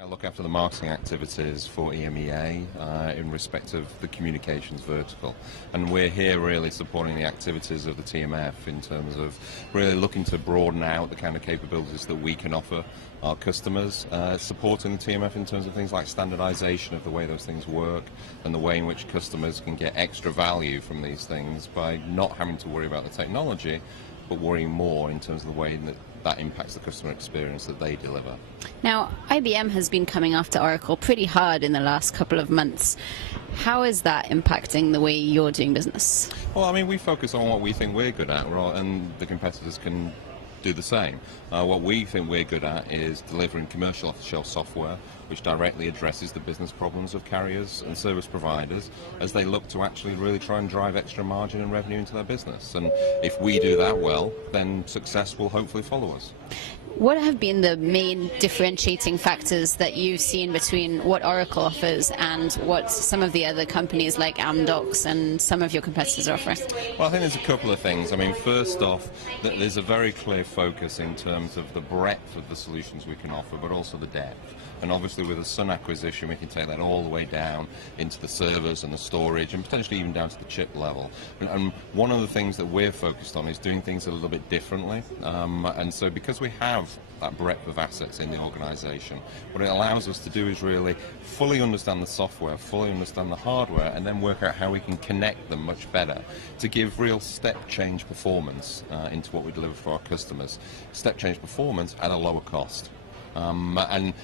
I look after the marketing activities for EMEA in respect of the communications vertical, and we're here really supporting the activities of the TMF in terms of really looking to broaden out the kind of capabilities that we can offer our customers, supporting the TMF in terms of things like standardization of the way those things work and the way in which customers can get extra value from these things by not having to worry about the technology, but worrying more in terms of the way that impacts the customer experience that they deliver. Now, IBM has been coming after Oracle pretty hard in the last couple of months. How is that impacting the way you're doing business? Well, I mean, we focus on what we think we're good at, and the competitors can do the same. What we think we're good at is delivering commercial off-the-shelf software which directly addresses the business problems of carriers and service providers as they look to actually really try and drive extra margin and revenue into their business. And if we do that well, then success will hopefully follow us. What have been the main differentiating factors that you've seen between what Oracle offers and what some of the other companies like Amdocs and some of your competitors are offering? Well, I think there's a couple of things. I mean, first off, there's a very clear focus in terms of the breadth of the solutions we can offer, but also the depth. And obviously with the Sun acquisition, we can take that all the way down into the servers and the storage and potentially even down to the chip level. And one of the things that we're focused on is doing things a little bit differently. And so because we have that breadth of assets in the organization, what it allows us to do is really fully understand the software, fully understand the hardware, and then work out how we can connect them much better to give real step change performance into what we deliver for our customers. Step change performance at a lower cost. And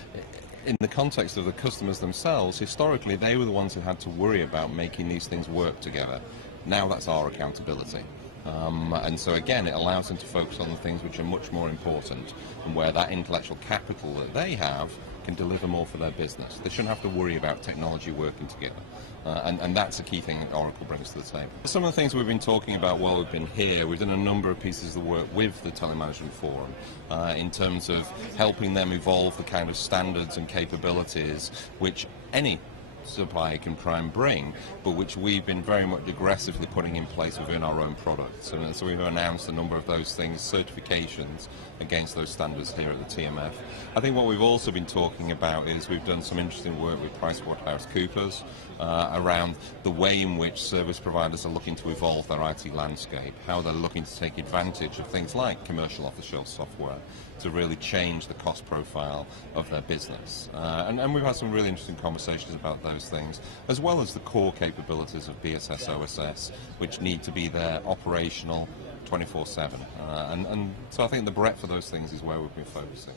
in the context of the customers themselves, historically they were the ones who had to worry about making these things work together. Now that's our accountability. And so again, it allows them to focus on the things which are much more important and where that intellectual capital that they have can deliver more for their business. They shouldn't have to worry about technology working together. And that's a key thing that Oracle brings to the table. Some of the things we've been talking about while we've been here, we've done a number of pieces of work with the Telemanagement Forum in terms of helping them evolve the kind of standards and capabilities which any supplier can try and bring, but which we've been very much aggressively putting in place within our own products. And so we've announced a number of those things, certifications against those standards here at the TMF. I think what we've also been talking about is we've done some interesting work with PricewaterhouseCoopers around the way in which service providers are looking to evolve their IT landscape, how they're looking to take advantage of things like commercial off-the-shelf software to really change the cost profile of their business. And we've had some really interesting conversations about those things, as well as the core capabilities of BSS OSS, which need to be there operational 24/7. And so I think the breadth of those things is where we've been focusing.